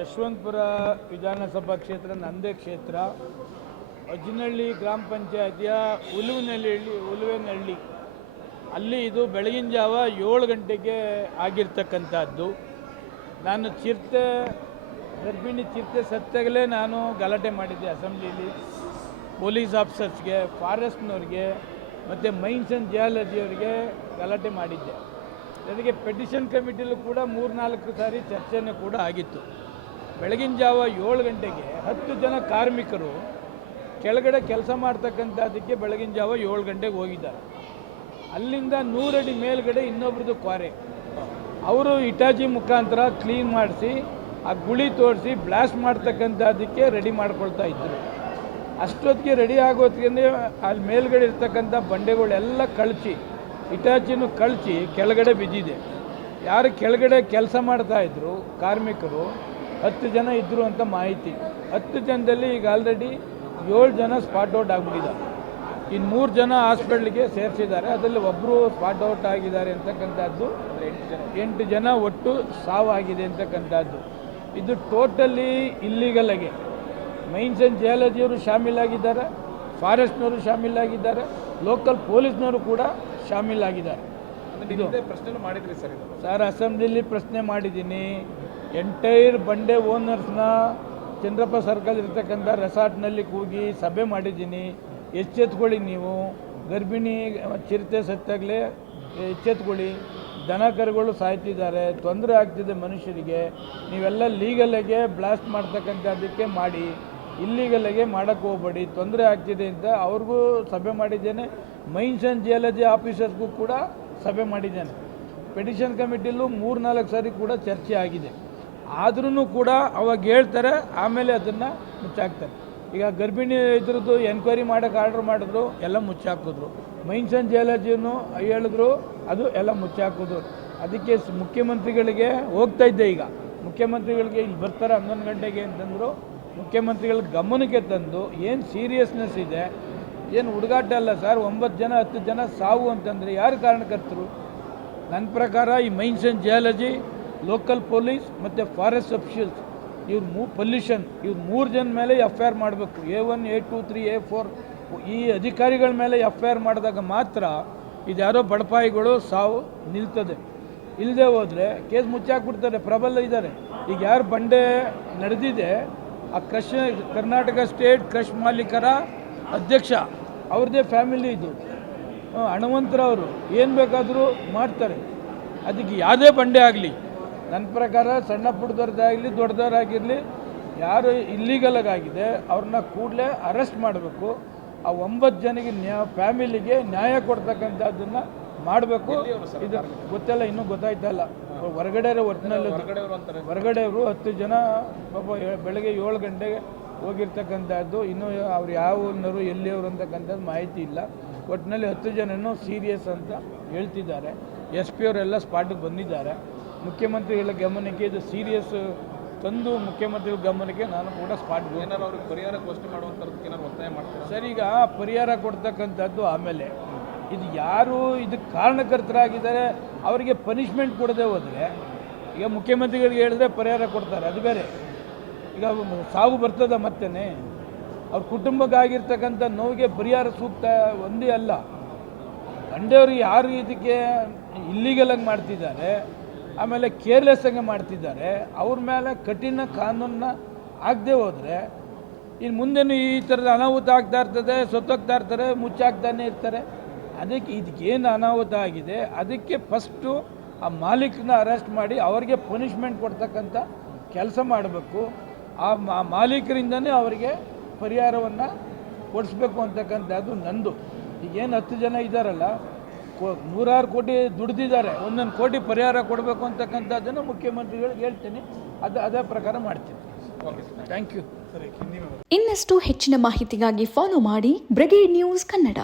ಯಶವಂತಪುರ ವಿಧಾನಸಭಾ ಕ್ಷೇತ್ರ ನಂದೇ ಕ್ಷೇತ್ರ. ಅಜ್ಜಿನಹಳ್ಳಿ ಗ್ರಾಮ ಪಂಚಾಯತಿಯ ಉಲುವೇನಹಳ್ಳಿ ಅಲ್ಲಿ ಇದು ಬೆಳಗಿನ ಜಾವ 7 ಗಂಟೆಗೆ ಆಗಿರ್ತಕ್ಕಂಥದ್ದು. ನಾನು ಗರ್ಭಿಣಿ ಚಿರತೆ ಸತ್ತಾಗಲೇ ನಾನು ಗಲಾಟೆ ಮಾಡಿದ್ದೆ ಅಸೆಂಬ್ಲಿಲಿ. ಪೊಲೀಸ್ ಆಫೀಸರ್ಸ್ಗೆ, ಫಾರೆಸ್ಟ್ನವ್ರಿಗೆ ಮತ್ತು ಮೈನ್ಸ್ ಆ್ಯಂಡ್ ಜಿಯಾಲಜಿಯವರಿಗೆ ಗಲಾಟೆ ಮಾಡಿದ್ದೆ. ನನಗೆ ಪೆಟಿಷನ್ ಕಮಿಟಿಲೂ ಕೂಡ 3-4 ಸಾರಿ ಚರ್ಚೆನೂ ಕೂಡ ಆಗಿತ್ತು. ಬೆಳಗಿನ ಜಾವ 7 ಗಂಟೆಗೆ 10 ಜನ ಕಾರ್ಮಿಕರು ಕೆಳಗಡೆ ಕೆಲಸ ಮಾಡ್ತಕ್ಕಂಥದ್ದಕ್ಕೆ ಬೆಳಗಿನ ಜಾವ 7 ಗಂಟೆಗೆ ಹೋಗಿದ್ದಾರೆ. ಅಲ್ಲಿಂದ 100 ಅಡಿ ಮೇಲ್ಗಡೆ ಇನ್ನೊಬ್ರದ್ದು ಕ್ವಾರೆ, ಅವರು ಇಟಾಚಿ ಮುಖಾಂತರ ಕ್ಲೀನ್ ಮಾಡಿಸಿ ಆ ಗುಳಿ ತೋರಿಸಿ ಬ್ಲಾಸ್ಟ್ ಮಾಡ್ತಕ್ಕಂಥದ್ದಕ್ಕೆ ರೆಡಿ ಮಾಡ್ಕೊಳ್ತಾ ಇದ್ದರು. ಅಷ್ಟೊತ್ತಿಗೆ ರೆಡಿ ಆಗೋತ್ತಿಗೆ ಅಲ್ಲಿ ಮೇಲ್ಗಡೆ ಇರ್ತಕ್ಕಂಥ ಬಂಡೆಗಳೆಲ್ಲ ಕಳಚಿ, ಇಟಾಚಿನೂ ಕಳಚಿ ಕೆಳಗಡೆ ಬಿದ್ದಿದೆ. ಯಾರು ಕೆಳಗಡೆ ಕೆಲಸ ಮಾಡ್ತಾಯಿದ್ರು ಕಾರ್ಮಿಕರು 10 ಜನ ಇದ್ದರು ಅಂತ ಮಾಹಿತಿ. 10 ಜನದಲ್ಲಿ ಈಗ ಆಲ್ರೆಡಿ 7 ಜನ ಸ್ಪಾಟ್ ಔಟ್ ಆಗಿಬಿಟ್ಟಿದ್ದಾರೆ. ಇನ್ನು 3 ಜನ ಹಾಸ್ಪಿಟ್ಲಿಗೆ ಸೇರಿಸಿದ್ದಾರೆ. ಅದರಲ್ಲಿ ಒಬ್ಬರು ಸ್ಪಾಟ್ ಔಟ್ ಆಗಿದ್ದಾರೆ ಅಂತಕ್ಕಂಥದ್ದು. 8 ಜನ ಒಟ್ಟು ಸಾವಾಗಿದೆ ಅಂತಕ್ಕಂಥದ್ದು. ಇದು ಟೋಟಲಿ ಇಲ್ಲಿಗಲ್ ಆಗಿ ಮೈನ್ಸ್ ಆ್ಯಂಡ್ ಜಿಯಾಲಜಿಯವರು ಶಾಮೀಲಾಗಿದ್ದಾರೆ, ಫಾರೆಸ್ಟ್ನವರು ಶಾಮೀಲಾಗಿದ್ದಾರೆ, ಲೋಕಲ್ ಪೊಲೀಸ್ನವರು ಕೂಡ ಶಾಮೀಲಾಗಿದ್ದಾರೆ. ಪ್ರಶ್ನೆ ಮಾಡಿದ್ರಿ ಸರ್ ಅಸೆಂಬ್ಲಿಲಿ ಪ್ರಶ್ನೆ ಮಾಡಿದ್ದೀನಿ. ಎಂಟೈರ್ ಬಂಡೆ ಓನರ್ಸ್ನ ಚಂದ್ರಪ್ಪ ಸರ್ಕಲ್ ಇರ್ತಕ್ಕಂಥ ರೆಸಾರ್ಟ್ನಲ್ಲಿ ಕೂಗಿ ಸಭೆ ಮಾಡಿದ್ದೀನಿ. ಎಚ್ಚೆತ್ಕೊಳ್ಳಿ, ನೀವು ಗರ್ಭಿಣಿ ಚಿರತೆ ಸತ್ತಾಗಲೇ ಎಚ್ಚೆತ್ಕೊಳ್ಳಿ. ದನ ಕರುಗಳು ಸಾಯ್ತಿದ್ದಾರೆ, ತೊಂದರೆ ಆಗ್ತಿದೆ ಮನುಷ್ಯರಿಗೆ. ನೀವೆಲ್ಲ ಲೀಗಲಾಗೆ ಬ್ಲಾಸ್ಟ್ ಮಾಡ್ತಕ್ಕಂಥದ್ದಕ್ಕೆ ಮಾಡಿ, ಇಲ್ಲೀಗಲಾಗೆ ಮಾಡೋಕ್ಕೆ ಹೋಗ್ಬೇಡಿ, ತೊಂದರೆ ಆಗ್ತಿದೆ ಅಂತ ಅವ್ರಿಗೂ ಸಭೆ ಮಾಡಿದ್ದೇನೆ. ಮೈನ್ಸ್ ಆ್ಯಂಡ್ ಜಿಯಾಲಜಿ ಆಫೀಸರ್ಸ್ಗೂ ಕೂಡ ಸಭೆ ಮಾಡಿದ್ದೇನೆ. ಪೆಟಿಷನ್ ಕಮಿಟಿಲೂ 3-4 ಸಾರಿ ಕೂಡ ಚರ್ಚೆ ಆಗಿದೆ. ಆದ್ರೂ ಕೂಡ ಅವಾಗ ಹೇಳ್ತಾರೆ, ಆಮೇಲೆ ಅದನ್ನು ಮುಚ್ಚಾಕ್ತಾರೆ. ಈಗ ಗರ್ಭಿಣಿ ಇದ್ರದ್ದು ಎನ್ಕ್ವೈರಿ ಮಾಡೋಕ್ಕೆ ಆರ್ಡ್ರ್ ಮಾಡಿದ್ರು, ಎಲ್ಲ ಮುಚ್ಚಾಕಿದ್ರು. ಮೈನ್ಸ್ ಆ್ಯಂಡ್ ಜಿಯಾಲಜಿನೂ ಹೇಳಿದ್ರು, ಅದು ಎಲ್ಲ ಮುಚ್ಚಾಕಿದ್ರು. ಅದಕ್ಕೆ ಮುಖ್ಯಮಂತ್ರಿಗಳಿಗೆ ಹೋಗ್ತಾ ಇದ್ದೆ. ಈಗ ಮುಖ್ಯಮಂತ್ರಿಗಳಿಗೆ ಇಲ್ಲಿ ಬರ್ತಾರೆ 11 ಗಂಟೆಗೆ ಅಂತಂದರು. ಮುಖ್ಯಮಂತ್ರಿಗಳ ಗಮನಕ್ಕೆ ತಂದು ಏನು ಸೀರಿಯಸ್ನೆಸ್ ಇದೆ, ಏನು ಹುಡುಗಾಟ ಅಲ್ಲ ಸರ್. 9 ಜನ 10 ಜನ ಸಾವು ಅಂತಂದರೆ ಯಾರು ಕಾರಣಕರ್ತರು? ನನ್ನ ಪ್ರಕಾರ ಈ mains and geology, local police ಮತ್ತು ಫಾರೆಸ್ಟ್ ಅಫಿಷಿಯಲ್ಸ್, ಇವ್ರು ಪೊಲ್ಯೂಷನ್, ಇವ್ರು 3 ಜನ ಮೇಲೆ FIR ಮಾಡಬೇಕು. A1, A2, 3, A4 ಈ ಅಧಿಕಾರಿಗಳ ಮೇಲೆ FIR ಮಾಡಿದಾಗ ಮಾತ್ರ ಇದ್ಯಾರೋ ಬಡಪಾಯಿಗಳು ಸಾವು ನಿಲ್ತದೆ. ಇಲ್ಲದೆ ಹೋದರೆ ಕೇಸ್ ಮುಚ್ಚಾಕ್ಬಿಡ್ತಾರೆ. ಪ್ರಬಲ ಇದ್ದಾರೆ. ಈಗ ಯಾರು ಬಂಡೆ ನಡೆದಿದೆ, ಆ ಕರ್ನಾಟಕ ಸ್ಟೇಟ್ ಕ್ರಷ್ ಮಾಲೀಕರ ಅಧ್ಯಕ್ಷ, ಅವ್ರದ್ದೇ ಫ್ಯಾಮಿಲಿ ಇದು. ಹಣವಂತರವರು ಏನು ಬೇಕಾದರೂ ಮಾಡ್ತಾರೆ. ಅದಕ್ಕೆ ಯಾವುದೇ ಬಂಡೆ ಆಗಲಿ, ನನ್ನ ಪ್ರಕಾರ ಸಣ್ಣ ಪುಟ್ಟದವ್ರದ್ದಾಗಲಿ ದೊಡ್ಡದವರಾಗಿರಲಿ, ಯಾರು ಇಲ್ಲೀಗಲಾಗಿದೆ ಅವ್ರನ್ನ ಕೂಡಲೇ ಅರೆಸ್ಟ್ ಮಾಡಬೇಕು. ಆ 9 ಜನಕ್ಕೆ ಫ್ಯಾಮಿಲಿಗೆ ನ್ಯಾಯ ಕೊಡ್ತಕ್ಕಂಥದ್ದನ್ನು ಮಾಡಬೇಕು. ಇದು ಗೊತ್ತಿಲ್ಲ, ಇನ್ನೂ ಗೊತ್ತಾಯ್ತಲ್ಲ. ಹೊರಗಡೆ ಒಟ್ಟಿನಲ್ಲಿ ಹೊರಗಡೆಯವರು 10 ಜನ ಪಾಪ ಬೆಳಗ್ಗೆ 7 ಗಂಟೆಗೆ ಹೋಗಿರ್ತಕ್ಕಂಥದ್ದು. ಇನ್ನೂ ಅವ್ರು ಯಾವ ಊರಿನವರು ಎಲ್ಲಿಯವರು ಅಂತಕ್ಕಂಥದ್ದು ಮಾಹಿತಿ ಇಲ್ಲ. ಒಟ್ಟಿನಲ್ಲಿ 10 ಜನನೂ ಸೀರಿಯಸ್ ಅಂತ ಹೇಳ್ತಿದ್ದಾರೆ. SP ಅವರೆಲ್ಲ ಸ್ಪಾಟಿಗೆ ಬಂದಿದ್ದಾರೆ. ಮುಖ್ಯಮಂತ್ರಿಗಳ ಗಮನಕ್ಕೆ ಇದು ಸೀರಿಯಸ್ ತಂದು ಮುಖ್ಯಮಂತ್ರಿಗಳ ಗಮನಕ್ಕೆ ನಾನು ಕೂಡ ಸ್ಪಾಟ್ಗೆ ಏನಾರು ಅವ್ರಿಗೆ ಪರಿಹಾರ ಘೋಷಣೆ ಮಾಡುವಂಥದ್ದಕ್ಕೆ ಏನಾರು ಒತ್ತಾಯ ಮಾಡ್ತಾರೆ ಸರ್. ಈಗ ಪರಿಹಾರ ಕೊಡ್ತಕ್ಕಂಥದ್ದು ಆಮೇಲೆ, ಇದು ಯಾರು ಇದಕ್ಕೆ ಕಾರಣಕರ್ತರಾಗಿದ್ದಾರೆ ಅವರಿಗೆ ಪನಿಷ್ಮೆಂಟ್ ಕೊಡದೆ ಹೋದರೆ, ಈಗ ಮುಖ್ಯಮಂತ್ರಿಗಳಿಗೆ ಹೇಳಿದ್ರೆ ಪರಿಹಾರ ಕೊಡ್ತಾರೆ, ಅದು ಬೇರೆ. ಈಗ ಸಾವು ಬರ್ತದ ಮತ್ತೇ ಅವ್ರ ಕುಟುಂಬಕ್ಕಾಗಿರ್ತಕ್ಕಂಥ ನೋವಿಗೆ ಪರಿಹಾರ ಸೂಕ್ತ ಒಂದೇ ಅಲ್ಲ. ಬಂಡೆಯವರು ಯಾರು ಇದಕ್ಕೆ ಇಲ್ಲೀಗಲಾಗಿ ಮಾಡ್ತಿದ್ದಾರೆ, ಆಮೇಲೆ ಕೇರ್ಲೆಸ್ ಆಗಿ ಮಾಡ್ತಿದ್ದಾರೆ, ಅವ್ರ ಮೇಲೆ ಕಠಿಣ ಕಾನೂನನ್ನ ಆಗದೆ ಹೋದರೆ ಇನ್ನು ಮುಂದೆನೂ ಈ ಥರದ ಅನಾಹುತ ಆಗ್ತಾ ಇರ್ತದೆ, ಸತ್ತೋಗ್ತಾ ಇರ್ತಾರೆ, ಮುಚ್ಚಾಕ್ತಾನೆ ಇರ್ತಾರೆ. ಅದಕ್ಕೆ ಇದಕ್ಕೇನು ಅನಾಹುತ ಆಗಿದೆ ಅದಕ್ಕೆ ಫಸ್ಟು ಆ ಮಾಲೀಕನ ಅರೆಸ್ಟ್ ಮಾಡಿ ಅವ್ರಿಗೆ ಪನಿಷ್ಮೆಂಟ್ ಕೊಡ್ತಕ್ಕಂಥ ಕೆಲಸ ಮಾಡಬೇಕು. ಆ ಮಾಲೀಕರಿಂದನೇ ಅವರಿಗೆ ಪರಿಹಾರವನ್ನು ಕೊಡಿಸ್ಬೇಕು ಅಂತಕ್ಕಂಥದ್ದು ನಂದು. ಈಗೇನು 10 ಜನ ಇದ್ದಾರಲ್ಲ, 100 ಕೋಟಿ ದುಡ್ದಿದ್ದಾರೆ, 1 ಕೋಟಿ ಪರಿಹಾರ ಕೊಡಬೇಕು ಅಂತಕ್ಕಂಥದ್ದನ್ನು ಮುಖ್ಯಮಂತ್ರಿಗಳಿಗೆ ಹೇಳ್ತೀನಿ. ಅದೇ ಪ್ರಕಾರ ಮಾಡ್ತೀನಿ. Thank you. ಇನ್ನಷ್ಟು ಹೆಚ್ಚಿನ ಮಾಹಿತಿಗಾಗಿ ಫಾಲೋ ಮಾಡಿ ಬ್ರಿಗೇಡ್ ನ್ಯೂಸ್ ಕನ್ನಡ.